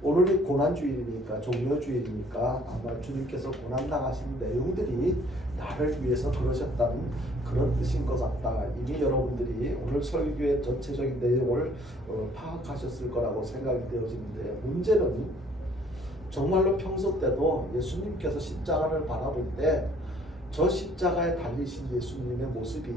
오늘이 고난주일이니까, 종료주일이니까 아마 주님께서 고난당하신 내용들이 나를 위해서 그러셨다는 그런 뜻인 것 같다. 이미 여러분들이 오늘 설교의 전체적인 내용을 파악하셨을 거라고 생각이 되어지는데, 문제는 정말로 평소 때도 예수님께서 십자가를 바라볼 때 저 십자가에 달리신 예수님의 모습이,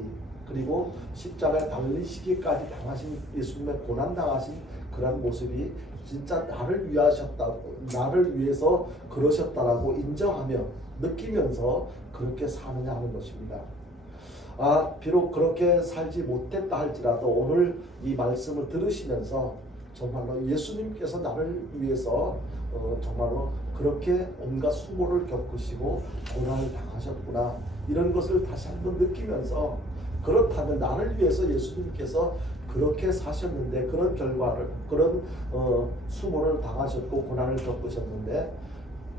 그리고 십자가에 달리시기까지 당하신 예수님의 고난당하신 그런 모습이 진짜 나를 위하셨다고, 나를 위해서 그러셨다라고 인정하며 느끼면서 그렇게 사느냐 하는 것입니다. 비록 그렇게 살지 못했다 할지라도 오늘 이 말씀을 들으시면서 정말로 예수님께서 나를 위해서 정말로 그렇게 온갖 수고를 겪으시고 고난을 당하셨구나, 이런 것을 다시 한번 느끼면서, 그렇다면 나를 위해서 예수님께서 그렇게 사셨는데, 그런 결과를, 그런 수모를 당하셨고 고난을 겪으셨는데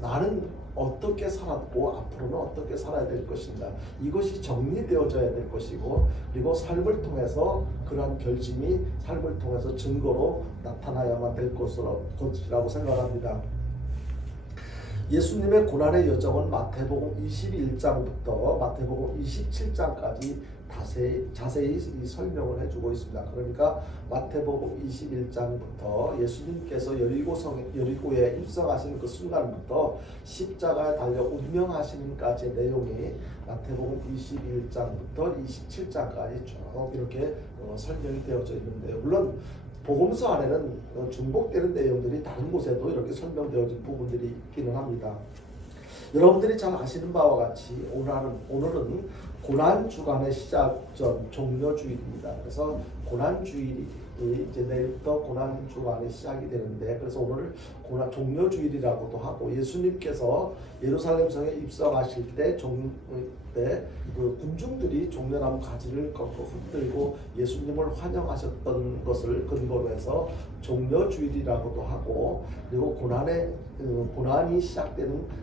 나는 어떻게 살았고 앞으로는 어떻게 살아야 될 것인가, 이것이 정리되어져야 될 것이고, 그리고 삶을 통해서 그러한 결심이 삶을 통해서 증거로 나타나야만 될 것이라고 생각합니다. 예수님의 고난의 여정은 마태복음 21장부터 마태복음 27장까지 자세히 설명을 해주고 있습니다. 그러니까 마태복음 21장부터 예수님께서 여리고에 입성하시는 그 순간부터 십자가에 달려 운명하시는까지의 내용이 마태복음 21장부터 27장까지 쭉 이렇게 설명이 되어져 있는데, 물론 복음서 안에는 중복되는 내용들이 다른 곳에도 이렇게 설명되어진 부분들이 있기는 합니다. 여러분들이 잘 아시는 바와 같이 오늘은 고난주간의 시작전 종료주일입니다. 그래서 고난주일이 이제 내일부터 고난주간의 시작이 되는데, 그래서 오늘을 종료주일이라고도 하고, 예수님께서 예루살렘 성에 입성하실 때 그 군중들이 종려나무 가지를 꺾고 흔들고 예수님을 환영하셨던 것을 근거로 해서 종료주일이라고도 하고, 그리고 고난이 시작되는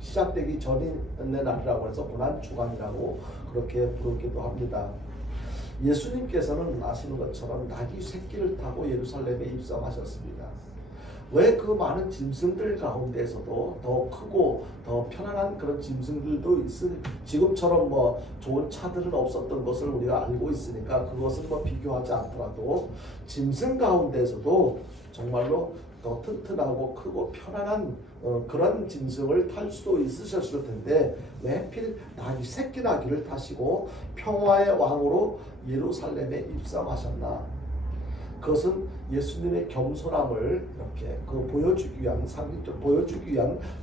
시작되기 전의 날이라고 해서 고난주간이라고 그렇게 부르기도 합니다. 예수님께서는 아시는 것처럼 나귀 새끼를 타고 예루살렘에 입성하셨습니다. 왜 그 많은 짐승들 가운데서도 더 크고 더 편안한 그런 짐승들도 지금처럼 뭐 좋은 차들은 없었던 것을 우리가 알고 있으니까 그것은 뭐 비교하지 않더라도 짐승 가운데서도 정말로 더 튼튼하고 크고 편안한 그런 짐승을 탈 수도 있으셨을 텐데, 왜 하필 새끼 나귀를 타시고 평화의 왕으로 예루살렘에 입성하셨나? 그것은 예수님의 겸손함을 이렇게 보여주기 위한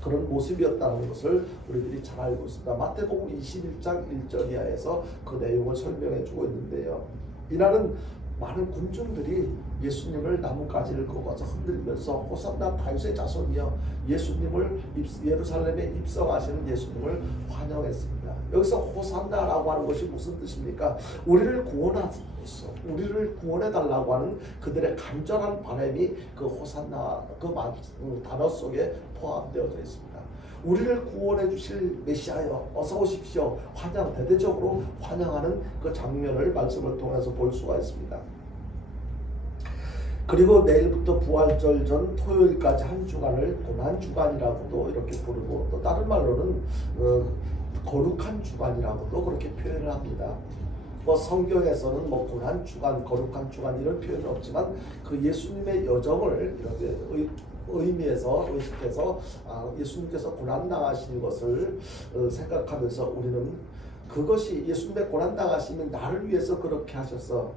그런 모습이었다는 것을 우리들이 잘 알고 있습니다. 마태복음 21장 1절 이하에서 그 내용을 설명해 주고 있는데요. 이날은 많은 군중들이 예수님을 나뭇가지를 꺾어서 흔들면서 호산나 다윗의 자손이여 예수님을 예루살렘에 입성하시는 예수님을 환영했습니다. 여기서 호산나라고 하는 것이 무슨 뜻입니까? 우리를 구원해 달라고 하는 그들의 간절한 바람이 그 호산나 그 단어 속에 포함되어져 있습니다. 우리를 구원해 주실 메시아여 어서 오십시오, 대대적으로 환영하는 그 장면을 말씀을 통해서 볼 수가 있습니다. 그리고 내일부터 부활절 전 토요일까지 한 주간을 고난주간이라고도 이렇게 부르고, 또 다른 말로는 거룩한 주간이라고도 그렇게 표현을 합니다. 성경에서는 고난주간, 거룩한 주간 이런 표현은 없지만 그 예수님의 여정을 이렇게 의식해서 예수님께서 고난당하신 것을 생각하면서 우리는 그것이 예수님의 고난당하심이 나를 위해서 그렇게 하셔서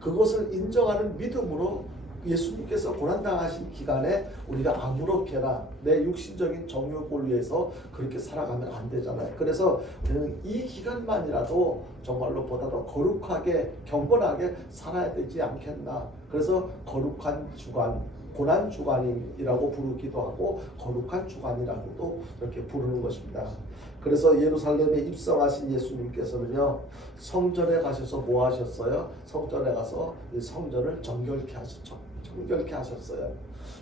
그것을 인정하는 믿음으로 예수님께서 고난당하신 기간에 우리가 아무렇게나 내 육신적인 정욕을 위해서 그렇게 살아가면 안 되잖아요. 그래서 우리는 이 기간만이라도 정말로 보다 더 거룩하게 경건하게 살아야 되지 않겠나. 그래서 거룩한 주간, 고난주간이라고 부르기도 하고 거룩한 주간이라고도 이렇게 부르는 것입니다. 그래서 예루살렘에 입성하신 예수님께서는요, 성전에 가셔서 뭐 하셨어요? 성전에 가서 성전을 정결케 하셨죠. 성결케 하셨어요.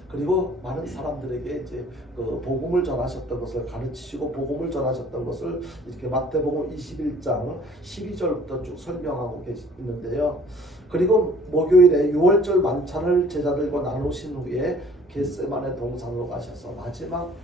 그리고 많은 사람들에게 이제 그 복음을 전하셨던 것을 가르치시고 복음을 전하셨던 것을 이렇게 마태복음 21장 12절부터 쭉 설명하고 있는데요. 그리고 목요일에 6월절 만찬을 제자들과 나누신 후에 겟세마네 동산으로 가셔서 마지막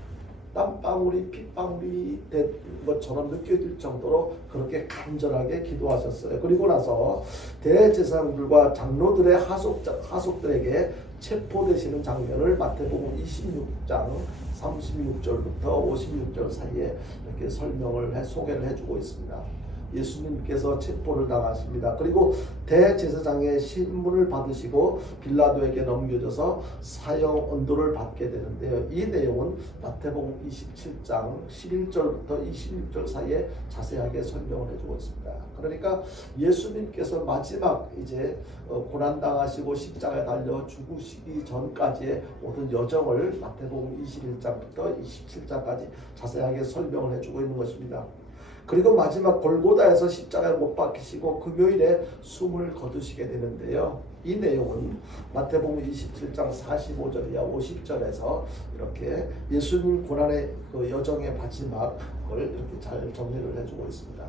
땀방울이 핏방울이 된 것처럼 느껴질 정도로 그렇게 간절하게 기도하셨어요. 그리고 나서 대제사장들과 장로들의 하속들에게 체포되시는 장면을 마태복음 26장 36절부터 56절 사이에 이렇게 소개를 해주고 있습니다. 예수님께서 체포를 당하십니다. 그리고 대제사장의 신문을 받으시고 빌라도에게 넘겨져서 사형 언도를 받게 되는데요. 이 내용은 마태복음 27장 11절부터 26절 사이에 자세하게 설명을 해주고 있습니다. 그러니까 예수님께서 마지막 이제 고난당하시고 십자가에 달려 죽으시기 전까지의 모든 여정을 마태복음 21장부터 27장까지 자세하게 설명을 해주고 있는 것입니다. 그리고 마지막 골고다에서 십자가에 못 박히시고 금요일에 숨을 거두시게 되는데요. 이 내용은 마태복음 27장 45절이야 50절에서 이렇게 예수님 고난의 그 여정의 마지막을 이렇게 잘 정리를 해주고 있습니다.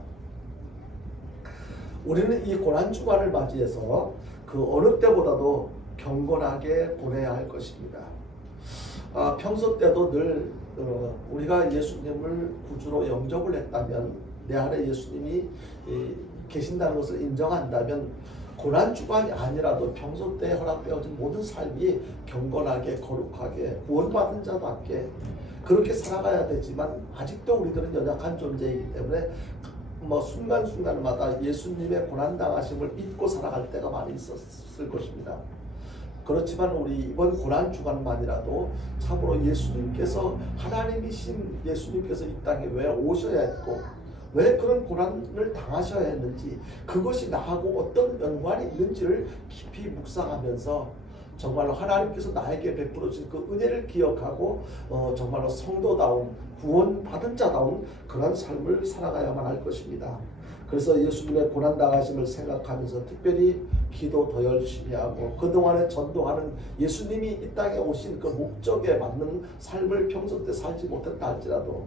우리는 이 고난 주간을 맞이해서 그 어느 때보다도 경건하게 보내야 할 것입니다. 평소 때도 늘 우리가 예수님을 구주로 영접을 했다면 내 안에 예수님이 계신다는 것을 인정한다면 고난주간이 아니라도 평소 때 허락되어진 모든 삶이 경건하게 거룩하게 구원받은 자답게 그렇게 살아가야 되지만 아직도 우리들은 연약한 존재이기 때문에 순간순간마다 예수님의 고난당하심을 믿고 살아갈 때가 많이 있었을 것입니다. 그렇지만 우리 이번 고난주간만이라도 참으로 예수님께서 하나님이신 예수님께서 이 땅에 왜 오셔야 했고 왜 그런 고난을 당하셔야 했는지 그것이 나하고 어떤 연관이 있는지를 깊이 묵상하면서 정말로 하나님께서 나에게 베풀어 주신 그 은혜를 기억하고 정말로 성도다운 구원받은 자다운 그런 삶을 살아가야만 할 것입니다. 그래서 예수님의 고난당하심을 생각하면서 특별히 기도 더 열심히 하고 그동안에 전도하는 예수님이 이 땅에 오신 그 목적에 맞는 삶을 평소 때 살지 못했다 할지라도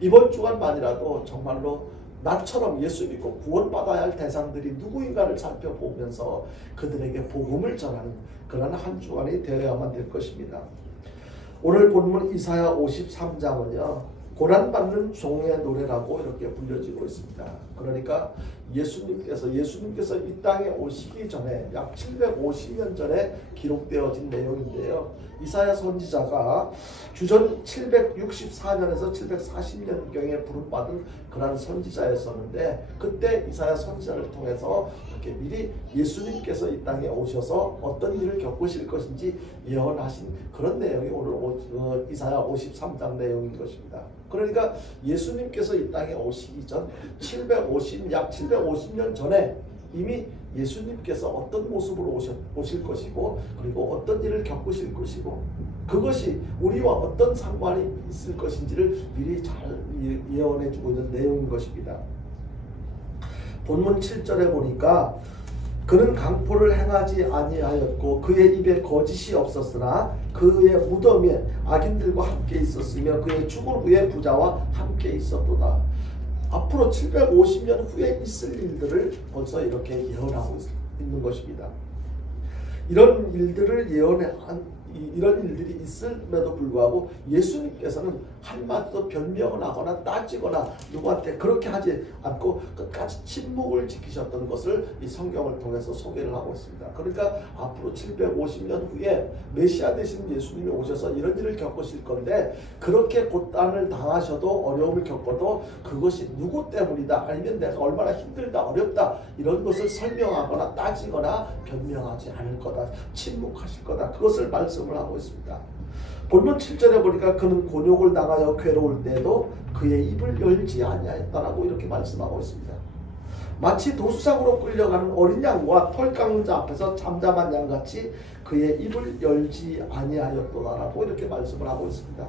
이번 주간만이라도 정말로 나처럼 예수 믿고 구원받아야 할 대상들이 누구인가를 살펴보면서 그들에게 복음을 전하는 그런 한 주간이 되어야만 될 것입니다. 오늘 본문 이사야 53장은요. 고난받는 종의 노래라고 이렇게 불려지고 있습니다. 그러니까 예수님께서 이 땅에 오시기 전에 약 750년 전에 기록되어진 내용인데요. 이사야 선지자가 주전 764년에서 740년경에 부름받은 그런 선지자였었는데 그때 이사야 선지자를 통해서 이렇게 미리 예수님께서 이 땅에 오셔서 어떤 일을 겪으실 것인지 예언하신 그런 내용이 오늘 이사야 53장 내용인 것입니다. 그러니까 예수님께서 이 땅에 오시기 전 약 750년 전에 이미 예수님께서 어떤 모습으로 오실 것이고 그리고 어떤 일을 겪으실 것이고 그것이 우리와 어떤 상관이 있을 것인지를 미리 잘 예언해 주고 있는 내용인 것입니다. 본문 7절에 보니까 그는 강포를 행하지 아니하였고 그의 입에 거짓이 없었으나 그의 무덤에 악인들과 함께 있었으며 그의 죽은 후에 부자와 함께 있었도다. 앞으로 750년 후에 있을 일들을 벌써 이렇게 예언하고 있는 것입니다. 이런 일들이 있음에도 불구하고 예수님께서는 한마디도 변명을 하거나 따지거나 누구한테 그렇게 하지 않고 끝까지 침묵을 지키셨던 것을 이 성경을 통해서 소개를 하고 있습니다. 그러니까 앞으로 750년 후에 메시아 되신 예수님이 오셔서 이런 일을 겪으실 건데 그렇게 고난을 당하셔도 어려움을 겪어도 그것이 누구 때문이다 아니면 내가 얼마나 힘들다 어렵다 이런 것을 설명하거나 따지거나 변명하지 않을 거다 침묵하실 거다 그것을 말씀을 하고 있습니다. 본문 7절에 보니까 그는 곤욕을 당하여 괴로울 때도 그의 입을 열지 아니하였다라고 이렇게 말씀하고 있습니다. 마치 도수장으로 끌려가는 어린 양과 털 깎는 자 앞에서 잠잠한 양같이 그의 입을 열지 아니하였도다라고 이렇게 말씀을 하고 있습니다.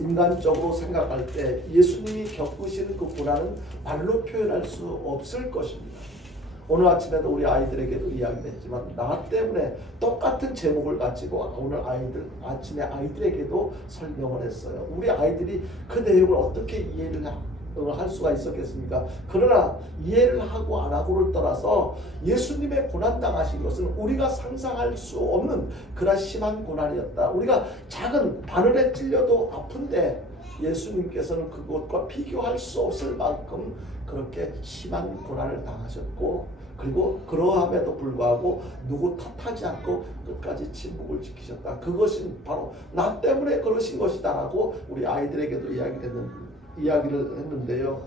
인간적으로 생각할 때 예수님이 겪으시는 그 고난은 말로 표현할 수 없을 것입니다. 오늘 아침에도 우리 아이들에게도 이야기를 했지만 나 때문에 똑같은 제목을 가지고 오늘 아침에 아이들에게도 설명을 했어요. 우리 아이들이 그 내용을 어떻게 이해를 할 수가 있었겠습니까? 그러나 이해를 하고 안 하고를 떠나서 예수님의 고난당하신 것은 우리가 상상할 수 없는 그런 심한 고난이었다. 우리가 작은 바늘에 찔려도 아픈데 예수님께서는 그것과 비교할 수 없을 만큼 그렇게 심한 고난을 당하셨고, 그리고 그러함에도 불구하고 누구 탓하지 않고 끝까지 침묵을 지키셨다. 그것이 바로 나 때문에 그러신 것이다 라고 우리 아이들에게도 이야기를 했는데요.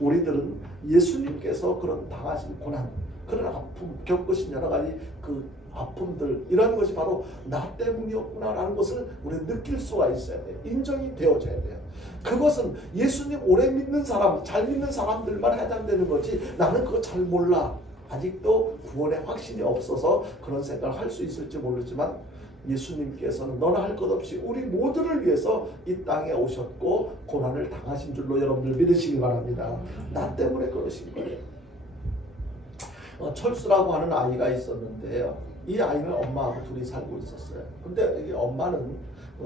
우리들은 예수님께서 그런 당하신 고난, 그런 아픔, 겪으신 여러 가지 그 아픔들, 이런 것이 바로 나 때문이었구나라는 것을 우리는 느낄 수가 있어야 돼요. 인정이 되어져야 돼요. 그것은 예수님 오래 믿는 사람, 잘 믿는 사람들만 해당되는 거지 나는 그거 잘 몰라, 아직도 구원의 확신이 없어서 그런 생각을 할 수 있을지 모르지만 예수님께서는 너나 할 것 없이 우리 모두를 위해서 이 땅에 오셨고 고난을 당하신 줄로 여러분들 믿으시기 바랍니다. 나 때문에 그러신 거예요. 철수라고 하는 아이가 있었는데요. 이 아이는 엄마하고 둘이 살고 있었어요. 근데 이 엄마는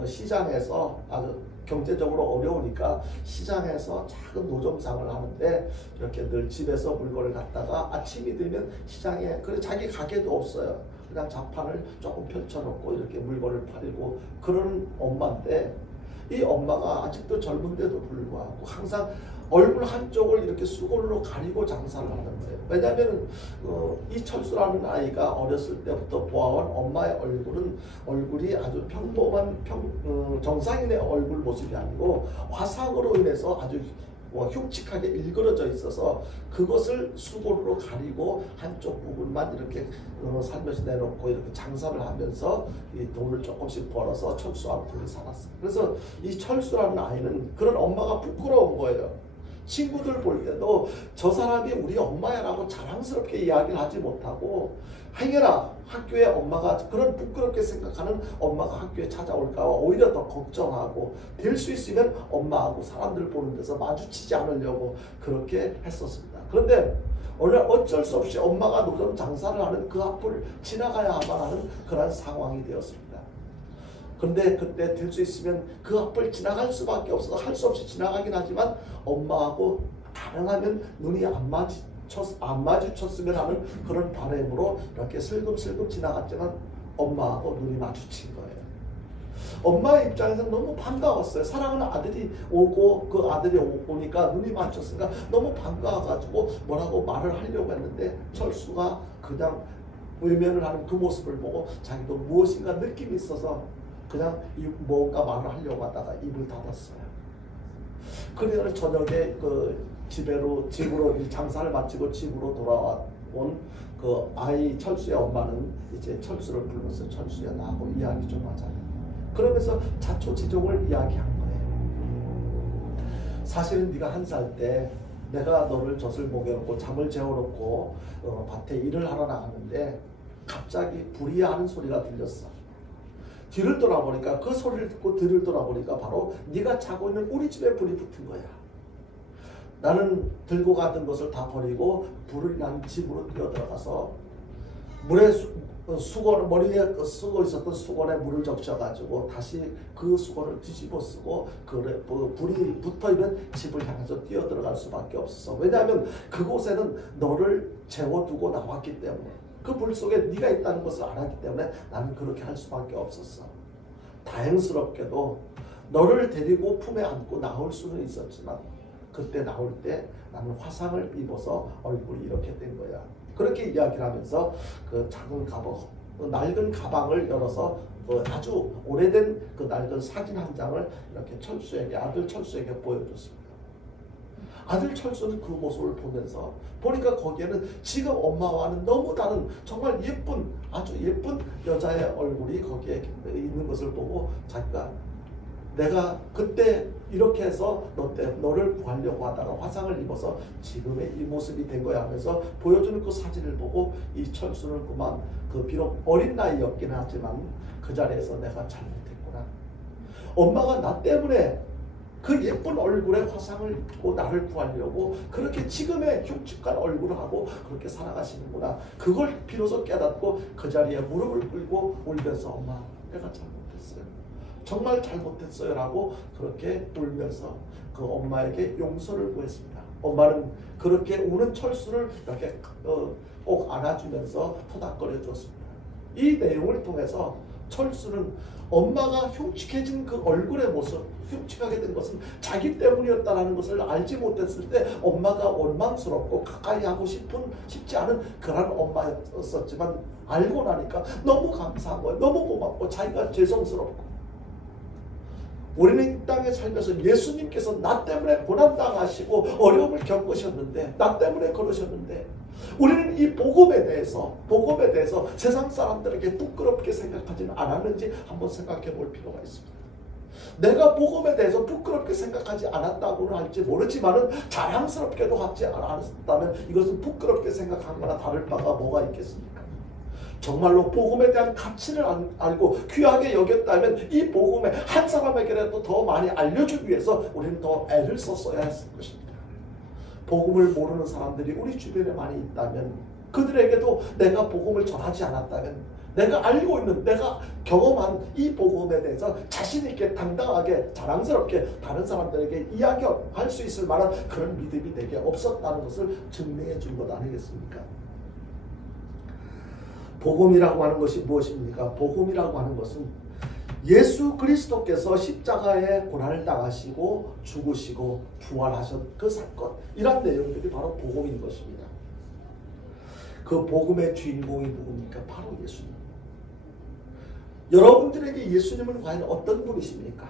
시장에서 아주 경제적으로 어려우니까 시장에서 작은 노점상을 하는데 이렇게 늘 집에서 물건을 갖다가 아침이 되면 시장에, 그래 자기 가게도 없어요. 그냥 자판을 조금 펼쳐놓고 이렇게 물건을 팔고 그런 엄마인데, 이 엄마가 아직도 젊은데도 불구하고 항상 얼굴 한쪽을 이렇게 수건으로 가리고 장사를 하는 거예요. 왜냐하면 이 철수라는 아이가 어렸을 때부터 보아온 엄마의 얼굴이 아주 평범한 정상인의 얼굴 모습이 아니고 화상으로 인해서 아주 흉측하게 일그러져 있어서 그것을 수건으로 가리고 한쪽 부분만 이렇게 살며시 내놓고 이렇게 장사를 하면서 이 돈을 조금씩 벌어서 철수하고 둘이 살았어요. 그래서 이 철수라는 아이는 그런 엄마가 부끄러운 거예요. 친구들 볼 때도 저 사람이 우리 엄마야 라고 자랑스럽게 이야기를 하지 못하고, 행여나 학교에 엄마가 그런 부끄럽게 생각하는 엄마가 학교에 찾아올까 봐 오히려 더 걱정하고, 될 수 있으면 엄마하고 사람들 보는 데서 마주치지 않으려고 그렇게 했었습니다. 그런데 오늘 어쩔 수 없이 엄마가 노점 장사를 하는 그 앞을 지나가야만 하는 그런 상황이 되었습니다. 근데 그때 될 수 있으면 그 앞을 지나갈 수밖에 없어서 할 수 없이 지나가긴 하지만 엄마하고 가능하면 눈이 안 마주쳤으면 하는 그런 바람으로 이렇게 슬금슬금 지나갔지만 엄마하고 눈이 마주친 거예요. 엄마의 입장에서는 너무 반가웠어요. 사랑하는 아들이 오고 그 아들이 오니까 눈이 맞췄으니까 너무 반가워가지고 뭐라고 말을 하려고 했는데 철수가 그냥 외면을 하는 그 모습을 보고 자기도 무엇인가 느낌이 있어서 그냥 뭔가 말을 하려고 하다가 입을 닫았어요. 그날 저녁에 집으로 장사를 마치고 집으로 돌아온 그 아이 철수의 엄마는 이제 철수를 불러서 철수야 나하고 이야기 좀 하자. 그러면서 자초지종을 이야기한 거예요. 사실은 네가 1살 때 내가 너를 젖을 먹여놓고 잠을 재워놓고 밭에 일을 하러 나갔는데 갑자기 불이야 하는 소리가 들렸어. 뒤를 돌아보니까 그 소리를 듣고 뒤를 돌아보니까 바로 네가 자고 있는 우리 집에 불이 붙은 거야. 나는 들고 가던 것을 다 버리고 불이 난 집으로 뛰어들어가서 물에 수건, 머리에 쓰고 있었던 수건에 물을 적셔가지고 다시 그 수건을 뒤집어 쓰고 불이 붙어있는 집을 향해서 뛰어들어갈 수밖에 없었어. 왜냐하면 그곳에는 너를 재워두고 나왔기 때문에, 그 불 속에 네가 있다는 것을 알았기 때문에 나는 그렇게 할 수밖에 없었어. 다행스럽게도 너를 데리고 품에 안고 나올 수는 있었지만 그때 나올 때 나는 화상을 입어서 얼굴이 이렇게 된 거야. 그렇게 이야기를 하면서 그 작은 가방, 낡은 가방을 열어서 아주 오래된 그 낡은 사진 한 장을 이렇게 철수에게, 아들 철수에게 보여줬습니다. 아들 철수는 그 모습을 보면서 보니까 거기에는 지금 엄마와는 너무 다른 정말 예쁜, 아주 예쁜 여자의 얼굴이 거기에 있는 것을 보고 자기가 내가 그때 이렇게 해서 너를 구하려고 하다가 화상을 입어서 지금의 이 모습이 된 거야 하면서 보여주는 그 사진을 보고 이 철수는 그만 비록 어린 나이였긴 하지만 그 자리에서 내가 잘못했구나. 엄마가 나 때문에 그 예쁜 얼굴에 화상을 입고 나를 구하려고 그렇게 지금의 흉측한 얼굴을 하고 그렇게 살아가시는구나. 그걸 비로소 깨닫고 그 자리에 무릎을 꿇고 울면서 엄마 내가 잘못했어요. 정말 잘못했어요 라고 그렇게 울면서 그 엄마에게 용서를 구했습니다. 엄마는 그렇게 우는 철수를 이렇게 꼭 안아주면서 토닥거려 줬습니다. 이 내용을 통해서 철수는 엄마가 흉측해진 그 얼굴의 모습, 흉측하게 된 것은 자기 때문이었다는 것을 알지 못했을 때 엄마가 원망스럽고 가까이 하고 싶지 않은 그런 엄마였었지만 알고 나니까 너무 감사한 거예요. 너무 고맙고 자기가 죄송스럽고. 우리는 이 땅에 살면서 예수님께서 나 때문에 고난당하시고 어려움을 겪으셨는데, 나 때문에 그러셨는데, 우리는 이 복음에 대해서 세상 사람들에게 부끄럽게 생각하지는 않았는지 한번 생각해 볼 필요가 있습니다. 내가 복음에 대해서 부끄럽게 생각하지 않았다고는 할지 모르지만은 자랑스럽게도 하지 않았다면 이것은 부끄럽게 생각한 거나 다를 바가 뭐가 있겠습니까? 정말로 복음에 대한 가치를 알고 귀하게 여겼다면 이 복음에 한 사람에게라도 더 많이 알려주기 위해서 우리는 더 애를 썼어야 했을 것입니다. 복음을 모르는 사람들이 우리 주변에 많이 있다면, 그들에게도 내가 복음을 전하지 않았다면, 내가 알고 있는, 내가 경험한 이 복음에 대해서 자신있게 당당하게 자랑스럽게 다른 사람들에게 이야기할 수 있을 만한 그런 믿음이 내게 없었다는 것을 증명해 준 것 아니겠습니까? 복음이라고 하는 것이 무엇입니까? 복음이라고 하는 것은 예수 그리스도께서 십자가에 고난을 당하시고 죽으시고 부활하신 그 사건, 이런 내용들이 바로 복음인 것입니다. 그 복음의 주인공이 누굽니까? 바로 예수님. 여러분들에게 예수님은 과연 어떤 분이십니까?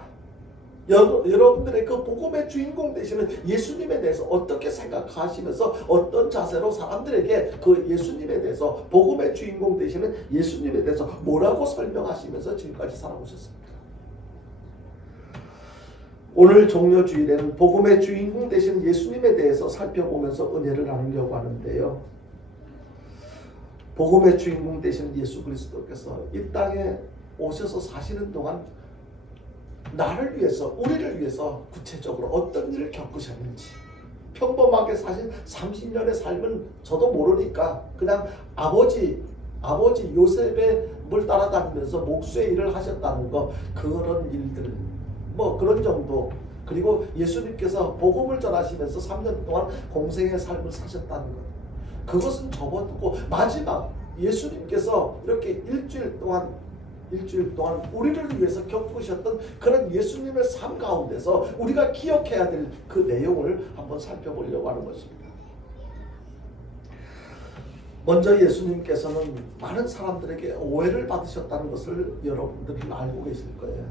여러분들의 그 복음의 주인공 되시는 예수님에 대해서 어떻게 생각하시면서 어떤 자세로 사람들에게 그 예수님에 대해서, 복음의 주인공 되시는 예수님에 대해서 뭐라고 설명하시면서 지금까지 살아오셨습니까? 오늘 종려주일에는 복음의 주인공 되시는 예수님에 대해서 살펴보면서 은혜를 나누려고 하는데요. 복음의 주인공 되시는 예수 그리스도께서 이 땅에 오셔서 사시는 동안 나를 위해서, 우리를 위해서 구체적으로 어떤 일을 겪으셨는지, 평범하게 사신 30년의 삶은 저도 모르니까 그냥 아버지 요셉의 물 따라다니면서 목수의 일을 하셨다는 거, 그런 일들 뭐 그런 정도, 그리고 예수님께서 복음을 전하시면서 3년 동안 공생의 삶을 사셨다는 것, 그것은 접어두고 마지막 예수님께서 이렇게 일주일 동안 우리를 위해서 겪으셨던 그런 예수님의 삶 가운데서 우리가 기억해야 될 그 내용을 한번 살펴보려고 하는 것입니다. 먼저 예수님께서는 많은 사람들에게 오해를 받으셨다는 것을 여러분들은 알고 계실 거예요.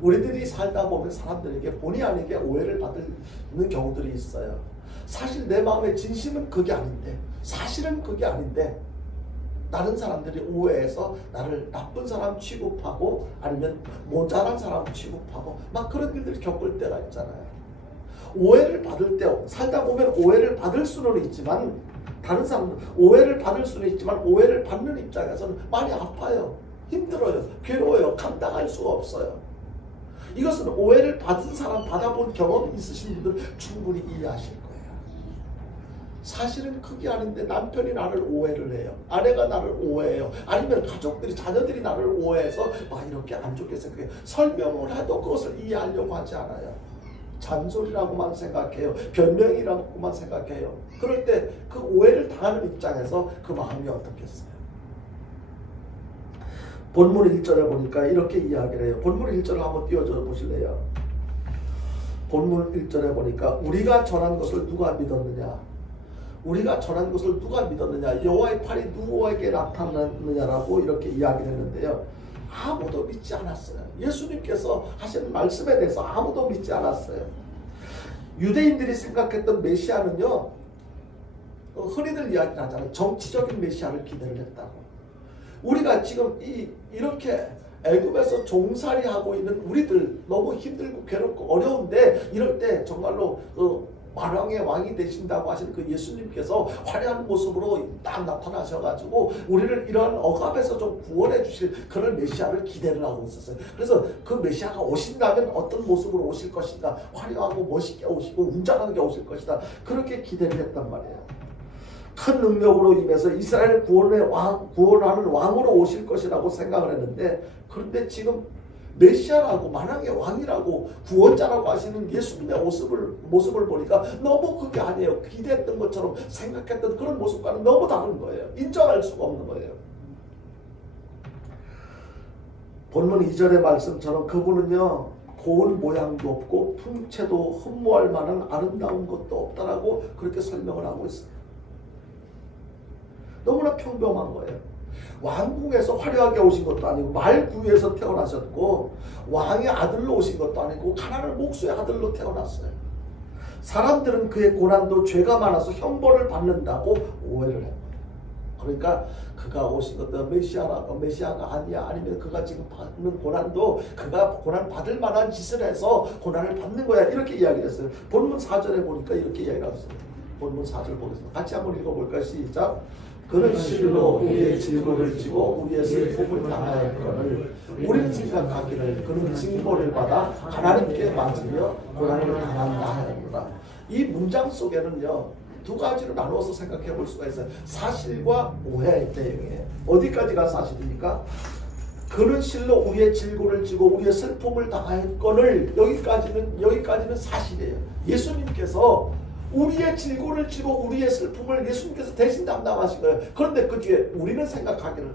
우리들이 살다 보면 사람들에게 본의 아니게 오해를 받는 경우들이 있어요. 사실 내 마음의 진심은 그게 아닌데, 사실은 그게 아닌데 다른 사람들이 오해해서 나를 나쁜 사람 취급하고 아니면 모자란 사람 취급하고 막 그런 일들을 겪을 때가 있잖아요. 오해를 받을 때, 살다 보면 오해를 받을 수는 있지만, 다른 사람들 오해를 받을 수는 있지만 오해를 받는 입장에서는 많이 아파요. 힘들어요. 괴로워요. 감당할 수가 없어요. 이것은 오해를 받은 사람, 받아본 경험이 있으신 분들 충분히 이해하실 거예요. 사실은 그게 아닌데 남편이 나를 오해를 해요. 아내가 나를 오해해요. 아니면 가족들이, 자녀들이 나를 오해해서 막 이렇게 안 좋게 생각해요. 설명을 해도 그것을 이해하려고 하지 않아요. 잔소리라고만 생각해요. 변명이라고만 생각해요. 그럴 때 그 오해를 당하는 입장에서 그 마음이 어떻겠어요? 본문 1절에 보니까 이렇게 이야기를 해요. 본문 1절을 한번 띄워줘 보실래요? 본문 1절에 보니까 우리가 전한 것을 누가 믿었느냐? 우리가 전한 것을 누가 믿었느냐? 여호와의 팔이 누구에게 나타났느냐라고 이렇게 이야기를 했는데요. 아무도 믿지 않았어요. 예수님께서 하신 말씀에 대해서 아무도 믿지 않았어요. 유대인들이 생각했던 메시아는요, 흔히들 이야기를 하잖아요. 정치적인 메시아를 기대를 했다고. 우리가 지금 이렇게 애굽에서 종살이하고 있는 우리들 너무 힘들고 괴롭고 어려운데, 이럴 때 정말로 만왕의 왕이 되신다고 하시는 그 예수님께서 화려한 모습으로 딱 나타나셔가지고 우리를 이런 억압에서 좀 구원해 주실 그런 메시아를 기대를 하고 있었어요. 그래서 그 메시아가 오신다면 어떤 모습으로 오실 것인가, 화려하고 멋있게 오시고 웅장하게 오실 것이다, 그렇게 기대를 했단 말이에요. 큰 능력으로 임해서 이스라엘 구원하는 왕으로 오실 것이라고 생각을 했는데, 그런데 지금 메시아라고, 만왕의 왕이라고, 구원자라고 하시는 예수님의 모습을 보니까 너무 그게 아니에요. 기대했던 것처럼 생각했던 그런 모습과는 너무 다른 거예요. 인정할 수가 없는 거예요. 본문 2절의 말씀처럼 그분은요, 고운 모양도 없고 풍채도 흠모할 만한 아름다운 것도 없다라고 그렇게 설명을 하고 있어요. 너무나 평범한 거예요. 왕궁에서 화려하게 오신 것도 아니고, 말구에서 태어나셨고, 왕의 아들로 오신 것도 아니고, 가난한 목수의 아들로 태어났어요. 사람들은 그의 고난도 죄가 많아서 형벌을 받는다고 오해를 해요. 그러니까 그가 오신 것도 메시아가 아니야, 아니면 그가 지금 받는 고난도 그가 고난 받을 만한 짓을 해서 고난을 받는 거야, 이렇게 이야기를 했어요. 본문 4절에 보니까 이렇게 이야기를 했어요. 본문 4절 보겠습니다. 같이 한번 읽어볼까요? 시작. 그는 실로 우리의 질고를 지고 우리의 슬픔을 당하였거늘 우리는 생각하기를 그는 징벌을 받아 하나님께 맞으며 고난을 당한다 하였노라. 이 문장 속에는요, 두 가지로 나누어서 생각해 볼 수가 있어요. 사실과 오해의 대응이에요. 어디까지가 사실입니까? 그는 실로 우리의 질고를 지고 우리의 슬픔을 당하였거늘, 여기까지는 사실이에요. 예수님께서 우리의 질고를 지고 우리의 슬픔을 예수님께서 대신 담당하신 거예요. 그런데 그 뒤에 우리는 생각하기를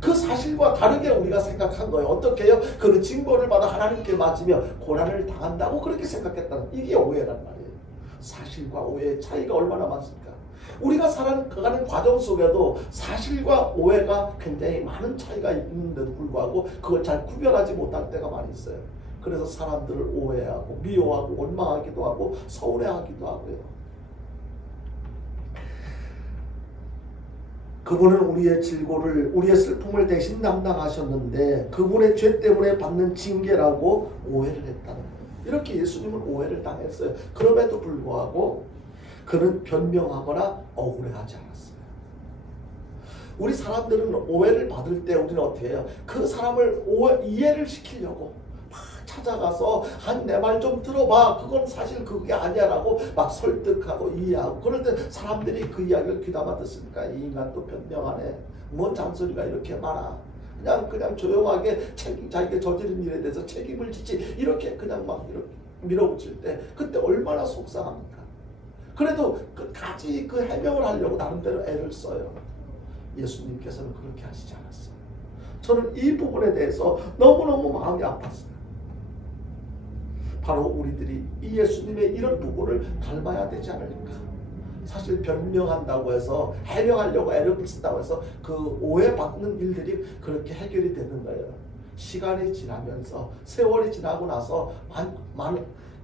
그 사실과 다르게 우리가 생각한 거예요. 어떻게 해요? 그는 징벌을 받아 하나님께 맞으며 고난을 당한다고 그렇게 생각했다는, 이게 오해란 말이에요. 사실과 오해의 차이가 얼마나 많습니까? 우리가 살아가는 과정 속에도 사실과 오해가 굉장히 많은 차이가 있는데도 불구하고 그걸 잘 구별하지 못할 때가 많이 있어요. 그래서 사람들을 오해하고 미워하고 원망하기도 하고 서운해하기도 하고요. 그분은 우리의 질고를, 우리의 슬픔을 대신 담당하셨는데 그분의 죄 때문에 받는 징계라고 오해를 했다는 거예요. 이렇게 예수님은 오해를 당했어요. 그럼에도 불구하고 그는 변명하거나 억울해하지 않았어요. 우리 사람들은 오해를 받을 때 우리는 어떻게 해요? 그 사람을 이해를 시키려고 찾아가서 내 말 좀 들어봐, 그건 사실 그게 아니야 라고 막 설득하고 이해하고, 그럴 때 사람들이 그 이야기를 귀담아 듣습니까? 이 인간 또 변명하네, 뭔 잔소리가 이렇게 많아, 그냥 조용하게 자기가 저지른 일에 대해서 책임을 지지, 이렇게 그냥 막 이렇게 밀어붙일 때 그때 얼마나 속상합니까? 그래도 끝까지 그 해명을 하려고 나름대로 애를 써요. 예수님께서는 그렇게 하시지 않았어요. 저는 이 부분에 대해서 너무너무 마음이 아팠어요. 바로 우리들이 이 예수님의 이런 부분을 닮아야 되지 않을까. 사실 변명한다고 해서, 해명하려고 애를 쓴다고 해서 그 오해받는 일들이 그렇게 해결이 되는 거예요. 시간이 지나면서, 세월이 지나고 나서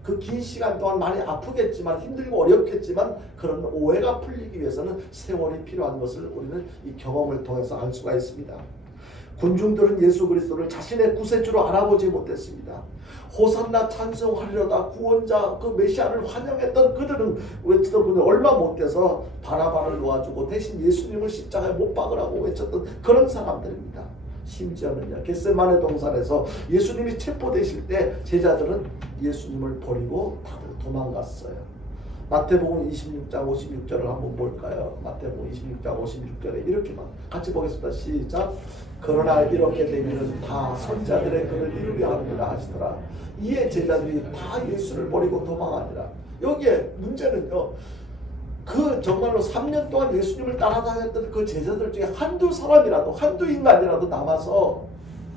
그 긴 시간 동안 많이 아프겠지만, 힘들고 어렵겠지만, 그런 오해가 풀리기 위해서는 세월이 필요한 것을 우리는 이 경험을 통해서 알 수가 있습니다. 군중들은 예수 그리스도를 자신의 구세주로 알아보지 못했습니다. 호산나 찬송하리로다, 구원자 그 메시아를 환영했던 그들은 외치던 분들 얼마 못 돼서 바라바를 놓아주고 대신 예수님을 십자가에 못 박으라고 외쳤던 그런 사람들입니다. 심지어는요, 겟세마네 동산에서 예수님이 체포되실 때 제자들은 예수님을 버리고 다들 도망갔어요. 마태복음 26장 56절을 한번 볼까요? 마태복음 26장 56절에 이렇게만 같이 보겠습니다. 시작. 그러나 이렇게 되면 다 선자들의 그를 이루려 합니다 하시더라. 이에 제자들이 다 예수를 버리고 도망하니라. 여기에 문제는요, 그 정말로 3년 동안 예수님을 따라다녔던 그 제자들 중에 한두 사람이라도, 한두 인간이라도 남아서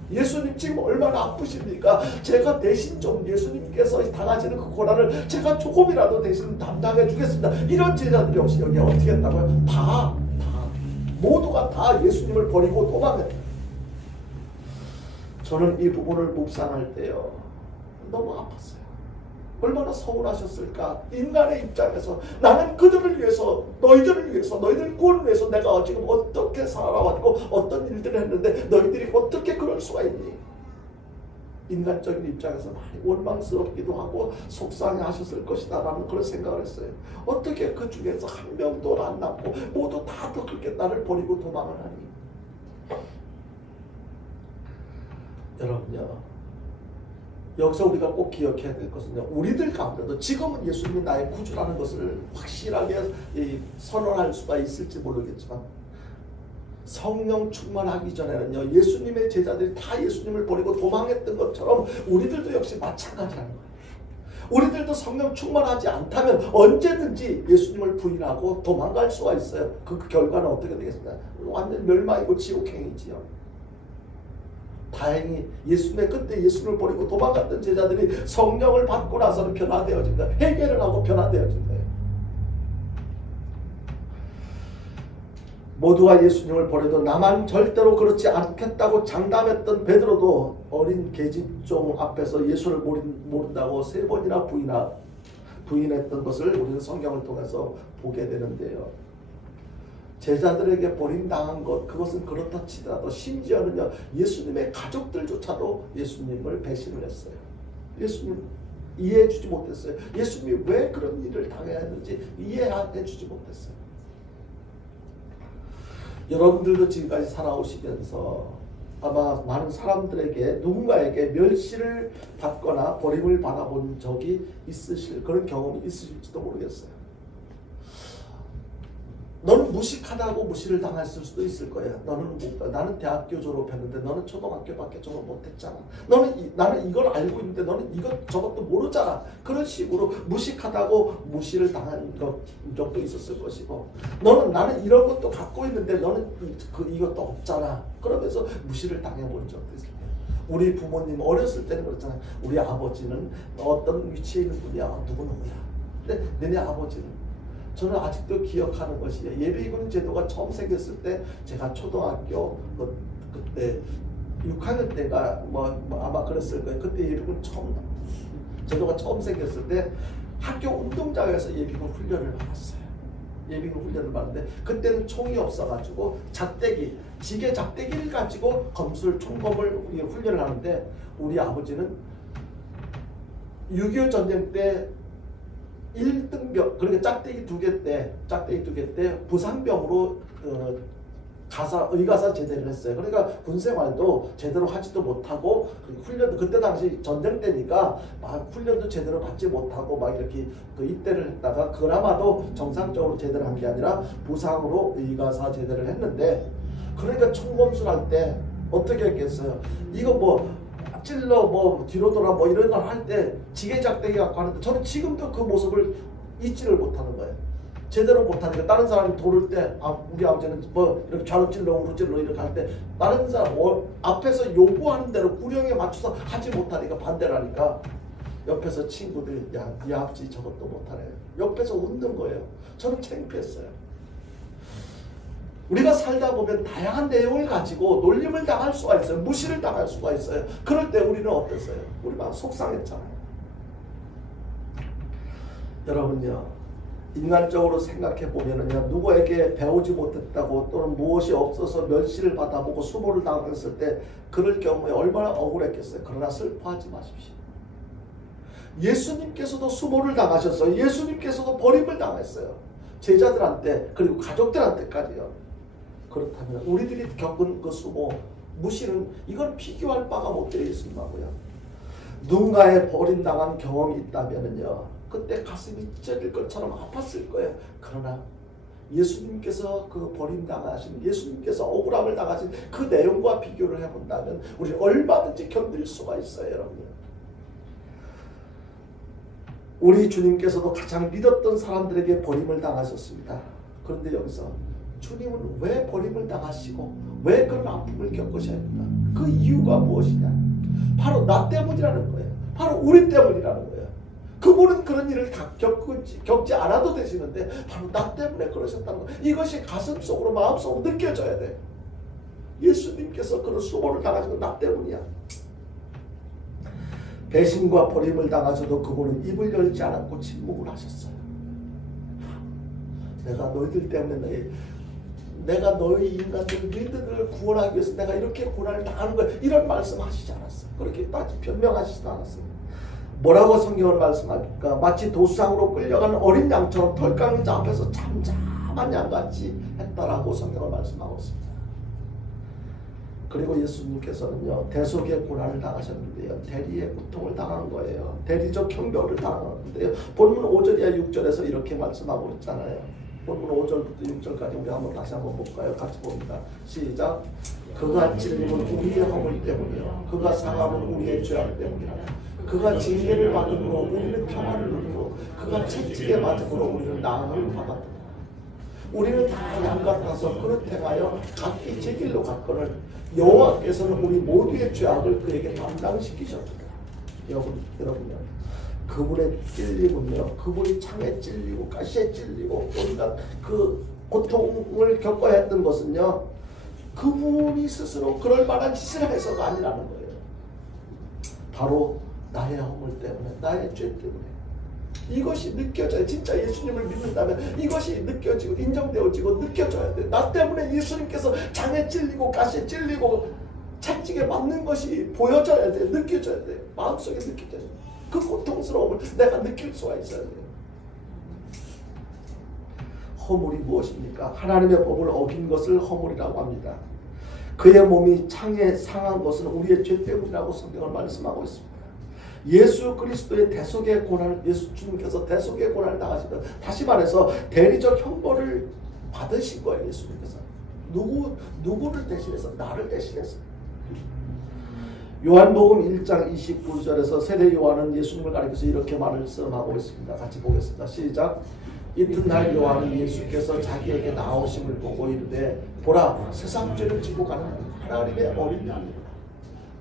예수님 지금 얼마나 아프십니까? 제가 대신 좀 예수님께서 당하시는 그 고난을 제가 조금이라도 대신 담당해 주겠습니다. 이런 제자들이 없이 여기 어떻게 했다고요? 모두가 다 예수님을 버리고 도망했다. 저는 이 부분을 묵상할 때요, 너무 아팠어요. 얼마나 서운하셨을까. 인간의 입장에서 나는 그들을 위해서, 너희들을 위해서, 너희들 구원을 위해서 내가 지금 어떻게 살아왔고 어떤 일들을 했는데 너희들이 어떻게 그럴 수가 있니? 인간적인 입장에서 많이 원망스럽기도 하고 속상해하셨을 것이다 라는 그런 생각을 했어요. 어떻게 그 중에서 한 명도 안 남고 모두 다 그렇게 나를 버리고 도망을 하니. 여러분요, 여기서 우리가 꼭 기억해야 될 것은요, 우리들 가운데도 지금은 예수님이 나의 구주라는 것을 확실하게 선언할 수가 있을지 모르겠지만, 성령 충만하기 전에는요, 예수님의 제자들이 다 예수님을 버리고 도망했던 것처럼 우리들도 역시 마찬가지라는 거예요. 우리들도 성령 충만하지 않다면 언제든지 예수님을 부인하고 도망갈 수가 있어요. 그 결과는 어떻게 되겠습니까? 완전 멸망이고 지옥행이지요. 다행히 예수님의 그때 예수를 버리고 도망갔던 제자들이 성령을 받고 나서는 변화되어진다. 회개를 하고 변화되어진다. 모두가 예수님을 버려도 나만 절대로 그렇지 않겠다고 장담했던 베드로도 어린 계집종 앞에서 예수를 모른다고 3번이나 부인했던 것을 우리는 성경을 통해서 보게 되는데요. 제자들에게 버림당한 것, 그것은 그렇다 치더라도 심지어는요, 예수님의 가족들조차도 예수님을 배신을 했어요. 예수님 이해해 주지 못했어요. 예수님이 왜 그런 일을 당해야 했는지 이해해 주지 못했어요. 여러분들도 지금까지 살아오시면서 아마 많은 사람들에게, 누군가에게 멸시를 받거나 버림을 받아본 적이 있으실, 그런 경험이 있으실지도 모르겠어요. 너는 무식하다고 무시를 당했을 수도 있을 거야. 나는 대학교 졸업했는데 너는 초등학교밖에 졸업 못했잖아. 나는 이걸 알고 있는데 너는 저것도 모르잖아. 그런 식으로 무식하다고 무시를 당한 적도 있었을 것이고, 나는 이런 것도 갖고 있는데 너는 이것도 없잖아. 그러면서 무시를 당해본 적도 있을 거야. 우리 부모님 어렸을 때는 그렇잖아요. 우리 아버지는 어떤 위치에 있는 분이야. 누구누구야. 근데 너네 아버지는, 저는 아직도 기억하는 것이, 예비군 제도가 처음 생겼을 때 제가 초등학교 그때 6학년 때가 아마 그랬을 거예요. 그때 예비군 제도가 처음 생겼을 때 학교 운동장에서 예비군 훈련을 받았어요. 예비군 훈련을 받는데 그때는 총이 없어가지고 지게 작대기를 가지고 총검을 훈련을 하는데, 우리 아버지는 6.25 전쟁 때 1등병, 그러니까 짝대기 두 개 때 부상병으로 의가사 제대를 했어요. 그러니까 군생활도 제대로 하지도 못하고, 훈련도 그때 당시 전쟁 때니까 막 훈련도 제대로 받지 못하고 막 이렇게 입대를 했다가 그나마도 정상적으로 제대로 한 게 아니라 부상으로 의가사 제대를 했는데, 그러니까 총검술할 때 어떻게 했겠어요? 이거 찔러 뒤로 돌아 이런 걸 할 때 지게작대기 갖고 하는데, 저는 지금도 그 모습을 잊지를 못하는 거예요. 제대로 못하니까 다른 사람이 돌을 때 우리 아버지는 이렇게 좌로 찔러 우로 찔러 이렇게 할 때 다른 사람 앞에서 요구하는 대로 구령에 맞춰서 하지 못하니까 반대를 하니까 옆에서 친구들이 네 아버지 저것도 못하네. 옆에서 웃는 거예요. 저는 창피했어요. 우리가 살다 보면 다양한 내용을 가지고 놀림을 당할 수가 있어요. 무시를 당할 수가 있어요. 그럴 때 우리는 어땠어요? 우리 막 속상했잖아요. 여러분요, 인간적으로 생각해 보면은요, 누구에게 배우지 못했다고 또는 무엇이 없어서 멸시를 받아보고 수모를 당했을 때 그럴 경우에 얼마나 억울했겠어요. 그러나 슬퍼하지 마십시오. 예수님께서도 수모를 당하셨어요. 예수님께서도 버림을 당했어요. 제자들한테, 그리고 가족들한테까지요. 그렇다면 우리들이 겪은 그 수모, 무시는, 이건 비교할 바가 못 되겠습니다고요. 누군가의 버림당한 경험이 있다면요, 그때 가슴이 찢어질 것처럼 아팠을 거예요. 그러나 예수님께서 그 버림당하신, 예수님께서 억울함을 당하신 그 내용과 비교를 해본다면 우리 얼마든지 견딜 수가 있어요, 여러분. 우리 주님께서도 가장 믿었던 사람들에게 버림을 당하셨습니다. 그런데 여기서 주님은 왜 버림을 당하시고 왜 그런 아픔을 겪으셔야 합니까? 그 이유가 무엇이냐? 바로 나 때문이라는 거예요. 바로 우리 때문이라는 거예요. 그분은 그런 일을 겪지 않아도 되시는데 바로 나 때문에 그러셨다는 거예요. 이것이 가슴속으로 마음속으로 느껴져야 돼. 예수님께서 그런 수모를 당하신 건 나 때문이야. 배신과 버림을 당하셔도 그분은 입을 열지 않았고 침묵을 하셨어요. 내가 너희들 때문에 내가 너희 인간들 너희들을 구원하기 위해서 내가 이렇게 고난을 당하는 거야. 이런 말씀 하시지 않았어요. 그렇게 따지 변명하시지도 않았어요. 뭐라고 성경을 말씀합니까? 마치 도수상으로 끌려가는 어린 양처럼 털깎는 앞에서 잠잠한 양같이 했다라고 성경을 말씀하고 있습니다. 그리고 예수님께서는요, 대속의 고난을 당하셨는데요, 대리의 고통을 당한 거예요. 대리적 형벌을 당하는데요, 본문 5절이야 6절에서 이렇게 말씀하고 있잖아요. 본문 5절부터 6절까지 우리 한번 다시 한번 볼까요? 같이 봅니다. 시작. 그가 찔림은 우리의 허물 때문이요, 그가 상함은 우리의 죄악 때문이라. 그가 징계를 받음으로 우리는 평안을 누리고 그가 채찍에 맞음으로 우리는 나음을 받았다. 우리는 다 양 같아서 그릇 행하여 각기 제 길로 갔거늘 여호와께서는 우리 모두의 죄악을 그에게 담당시키셨다. 여러분요, 그분의 찔림은요, 그분이 창에 찔리고 가시에 찔리고 온갖 그 고통을 겪어야 했던 것은요, 그분이 스스로 그럴 만한 짓을 해서가 아니라는 거예요. 바로 나의 허물 때문에, 나의 죄 때문에. 이것이 느껴져요. 진짜 예수님을 믿는다면 이것이 느껴지고 인정되어지고 느껴져야 돼요. 나 때문에 예수님께서 장에 찔리고 가시에 찔리고 채찍에 맞는 것이 보여져야 돼요. 느껴져야 돼요. 마음속에 느껴져야 돼요. 그 고통스러움을 내가 느낄 수가 있어야 돼요. 허물이 무엇입니까? 하나님의 법을 어긴 것을 허물이라고 합니다. 그의 몸이 창에 상한 것은 우리의 죄 때문이라고 성경을 말씀하고 있습니다. 예수 그리스도의 대속의 고난을, 예수님께서 대속의 고난을 당하시던, 다시 말해서 대리적 형벌을 받으신 거예요. 예수님께서 누구를 대신해서? 나를 대신해서. 요한복음 1장 29절에서 세례 요한은 예수님을 가리켜서 이렇게 말씀하고 있습니다. 같이 보겠습니다. 시작. 이튿날 요한은 예수께서 자기에게 나오심을 보고 이르되 보라, 세상 죄를 지고 가는 하나님의 어린 양이라.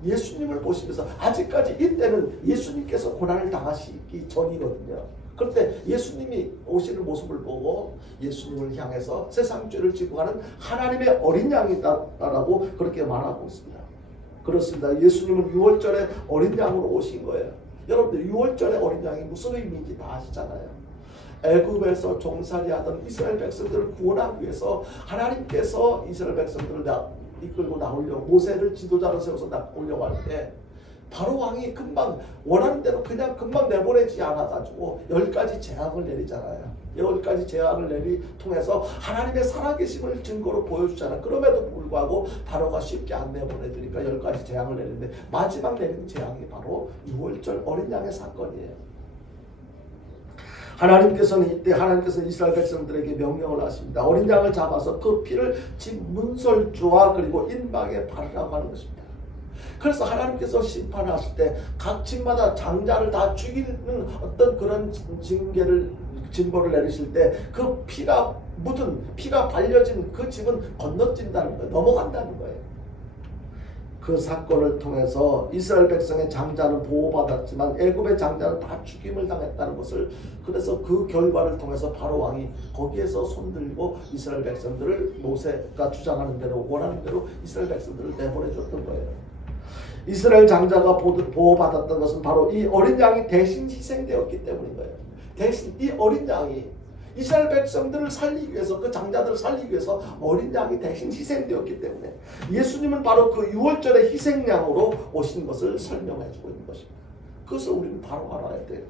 예수님을 보시면서, 아직까지 이때는 예수님께서 고난을 당하시기 전이거든요. 그런데 예수님이 오시는 모습을 보고 예수님을 향해서 세상 죄를 지고 가는 하나님의 어린 양이다라고 그렇게 말하고 있습니다. 그렇습니다. 예수님은 유월절에 어린 양으로 오신 거예요. 여러분들, 유월절에 어린 양이 무슨 의미인지 다 아시잖아요. 애굽에서 종살이하던 이스라엘 백성들을 구원하기 위해서 하나님께서 이스라엘 백성들을 이끌고 나오려고, 모세를 지도자로 세워서 나오려고 할 때 바로 왕이 금방 원하는 대로 그냥 금방 내보내지 않아가지고 10가지 재앙을 내리잖아요. 10가지 재앙을 통해서 하나님의 살아계심을 증거로 보여주잖아요. 그럼에도 불구하고 바로가 쉽게 안 내보내주니까 10가지 재앙을 내리는데, 마지막 내린 재앙이 바로 유월절 어린 양의 사건이에요. 하나님께서는 이스라엘 백성들에게 명령을 하십니다. 어린 양을 잡아서 그 피를 집 문설주와 그리고 인방에 바르라고 하는 것입니다. 그래서 하나님께서 심판하실 때 각 집마다 장자를 다 죽이는 어떤 그런 징벌을 내리실 때 그 피가 발려진 그 집은 건너뛴다는 거예요. 넘어간다는 거예요. 그 사건을 통해서 이스라엘 백성의 장자는 보호받았지만 애굽의 장자는 다 죽임을 당했다는 것을, 그래서 그 결과를 통해서 바로 왕이 거기에서 손들고 이스라엘 백성들을 모세가 주장하는 대로, 원하는 대로 이스라엘 백성들을 내보내줬던 거예요. 이스라엘 장자가 보호받았던 것은 바로 이 어린 양이 대신 희생되었기 때문인 거예요. 대신 이 어린 양이 이스라엘 백성들을 살리기 위해서, 그 장자들을 살리기 위해서 어린 양이 대신 희생되었기 때문에 예수님은 바로 그 유월절의 희생양으로 오신 것을 설명해주고 있는 것입니다. 그것을 우리는 바로 알아야 돼요.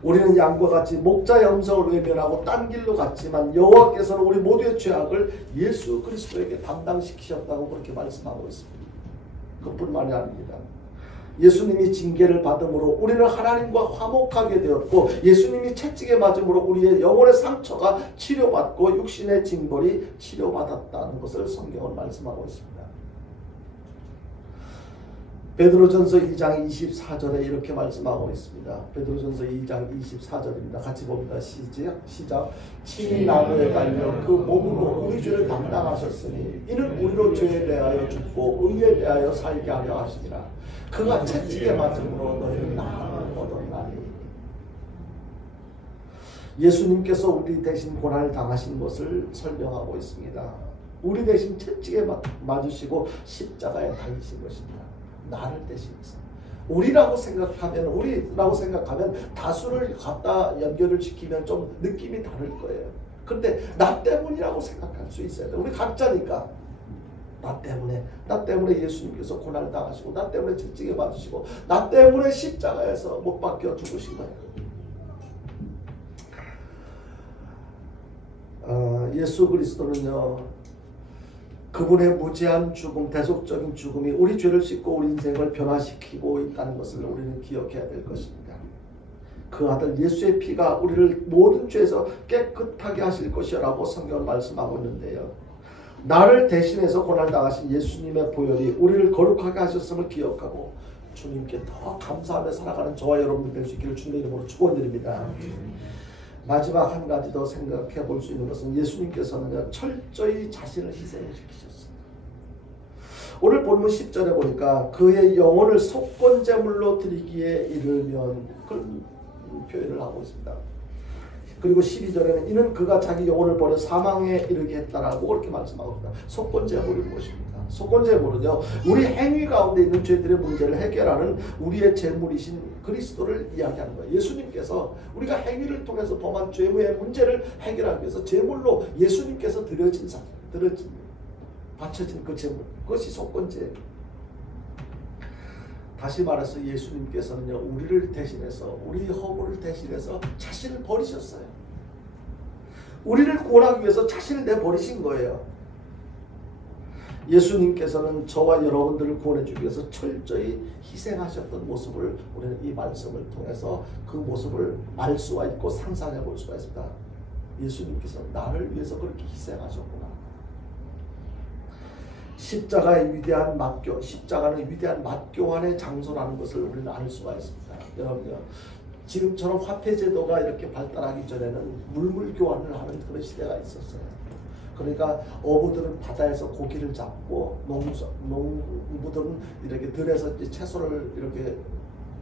우리는 양과 같이 목자의 음성을 외면하고 딴 길로 갔지만 여호와께서는 우리 모두의 죄악을 예수 그리스도에게 담당시키셨다고 그렇게 말씀하고 있습니다. 그뿐만이 아닙니다. 예수님이 징계를 받음으로 우리는 하나님과 화목하게 되었고, 예수님이 채찍에 맞음으로 우리의 영혼의 상처가 치료받고 육신의 징벌이 치료받았다는 것을 성경은 말씀하고 있습니다. 베드로전서 2장 24절에 이렇게 말씀하고 있습니다. 베드로전서 2장 24절입니다. 같이 봅니다. 시작. 친히 나무에 달려 그 몸으로 우리 죄를 담당하셨으니 이는 우리로 죄에 대하여 죽고 의에 대하여 살게 하려 하시니라. 그가 채찍에 맞음으로 너희는 나음을 얻었나니. 예수님께서 우리 대신 고난을 당하신 것을 설명하고 있습니다. 우리 대신 채찍에 맞으시고 십자가에 달리신 것입니다. 나를 대신해서. 우리라고 생각하면 다수를 갖다 연결을 시키면 좀 느낌이 다를 거예요. 그런데 나 때문이라고 생각할 수 있어야 돼. 우리 각자니까. 나 때문에 예수님께서 고난을 당하시고, 나 때문에 채찍에 맞으시고, 나 때문에 십자가에서 못 박혀 죽으신 거예요. 예수 그리스도는요, 그분의 무제한 죽음, 대속적인 죽음이 우리 죄를 씻고 우리 인생을 변화시키고 있다는 것을 우리는 기억해야 될 것입니다. 그 아들 예수의 피가 우리를 모든 죄에서 깨끗하게 하실 것이라고 성경은 말씀하고 있는데요. 나를 대신해서 고난당하신 예수님의 보혈이 우리를 거룩하게 하셨음을 기억하고 주님께 더 감사하며 살아가는 저와 여러분들 될 수 있기를 주님의 이름으로 축원드립니다. 마지막 한 가지 더 생각해 볼 수 있는 것은 예수님께서는 철저히 자신을 희생시키셨습니다. 오늘 본문 10절에 보니까 그의 영혼을 속건제물로 드리기에 이르면 그런 표현을 하고 있습니다. 그리고 12절에는 이는 그가 자기 영혼을 버려 사망에 이르게 했다라고 그렇게 말씀하고 있습니다. 속건제물이 무엇입니까? 속건제물은요, 우리 행위 가운데 있는 죄들의 문제를 해결하는 우리의 제물이신 그리스도를 이야기하는 거예요. 예수님께서 우리가 행위를 통해서 범한 죄의 문제를 해결하기 위해서 제물로 예수님께서 바쳐진 그 제물, 그것이 속건제예요. 다시 말해서 예수님께서는요, 우리를 대신해서, 우리 허물을 대신해서 자신을 버리셨어요. 우리를 구원하기 위해서 자신을 내버리신 거예요. 예수님께서는 저와 여러분들을 구원해주기 위해서 철저히 희생하셨던 모습을 우리는 이 말씀을 통해서 그 모습을 알 수가 있고 상상해 볼 수가 있습니다. 예수님께서 나를 위해서 그렇게 희생하셨구나. 십자가의 위대한 맞교, 십자가는 위대한 맞교환의 장소라는 것을 우리는 알 수가 있습니다. 여러분요, 지금처럼 화폐제도가 이렇게 발달하기 전에는 물물 교환을 하는 그런 시대가 있었어요. 그러니까 어부들은 바다에서 고기를 잡고 농부들은 이렇게 들에서 채소를 이렇게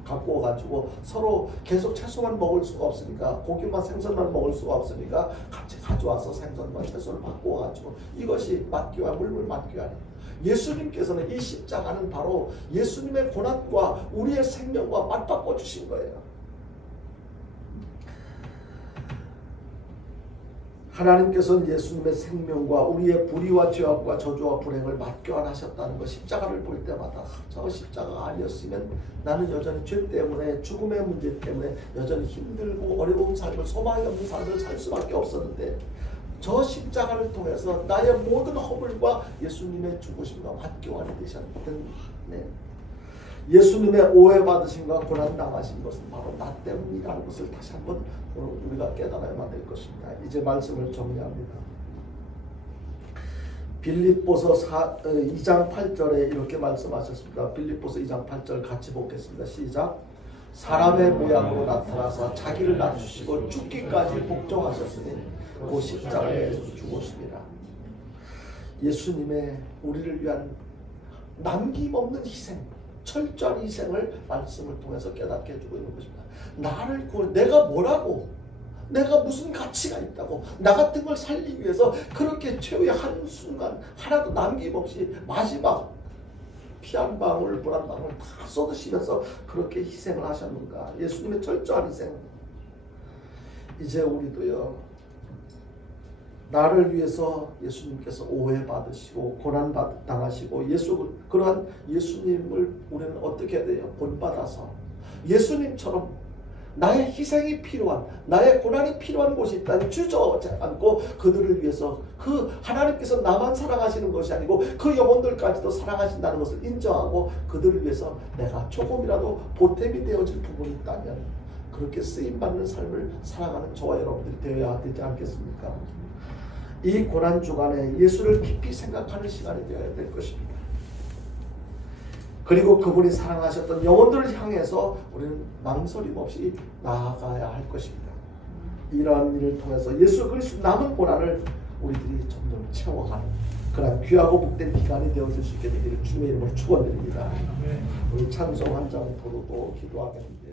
갖고 와가지고 서로 계속 채소만 먹을 수가 없으니까, 고기만 생선만 먹을 수가 없으니까 같이 가져와서 생선과 채소를 바꿔 와가지고, 이것이 맞교환, 물물 맞교환이에요. 예수님께서는 이 십자가는 바로 예수님의 고난과 우리의 생명과 맞바꿔 주신 거예요. 하나님께서는 예수님의 생명과 우리의 불의와 죄악과 저주와 불행을 맞교환하셨다는 것, 십자가를 볼 때마다 저 십자가가 아니었으면 나는 여전히 죄 때문에, 죽음의 문제 때문에 여전히 힘들고 어려운 삶을, 소망이 없는 삶을 살 수밖에 없었는데, 저 십자가를 통해서 나의 모든 허물과 예수님의 죽으심과 맞교환이 되셨던, 예수님의 오해받으심과 고난당하신 것은 바로 나 때문이라는 것을 다시 한번 우리가 깨달아야만 될 것입니다. 이제 말씀을 정리합니다. 빌립보서 2장 8절에 이렇게 말씀하셨습니다. 빌립보서 2장 8절 같이 보겠습니다. 시작. 사람의 모양으로 나타나서 자기를 낮추시고 죽기까지 복종하셨으니 그 십자가에서 죽으시니라. 예수님의 우리를 위한 남김없는 희생, 철저한 희생을 말씀을 통해서 깨닫게 해주고 있는 것입니다. 나를 구원, 내가 뭐라고, 내가 무슨 가치가 있다고, 나 같은 걸 살리기 위해서 그렇게 최후의 한순간 하나도 남김없이 마지막 피 한 방울, 물 한 방울 다 쏟으시면서 그렇게 희생을 하셨는가. 예수님의 철저한 희생. 이제 우리도요, 나를 위해서 예수님께서 오해받으시고 고난당하시고 그러한 예수님을 우리는 어떻게 해야 돼요? 본받아서 예수님처럼 나의 희생이 필요한, 나의 고난이 필요한 곳이 있다면 주저하지 않고 그들을 위해서, 그 하나님께서 나만 사랑하시는 것이 아니고 그 영혼들까지도 사랑하신다는 것을 인정하고 그들을 위해서 내가 조금이라도 보탬이 되어질 부분이 있다면 그렇게 쓰임받는 삶을 살아가는 저와 여러분들이 되어야 되지 않겠습니까? 이 고난 주간에 예수를 깊이 생각하는 시간이 되어야 될 것입니다. 그리고 그분이 사랑하셨던 영혼들을 향해서 우리는 망설임 없이 나아가야 할 것입니다. 이러한 일을 통해서 예수 그리스도 남은 고난을 우리들이 점점 채워가는 그런 귀하고 복된 기간이 되어질 수 있게 되기를 주님의 이름으로 축원드립니다. 우리 찬송 한 장 부르고 기도하겠습니다.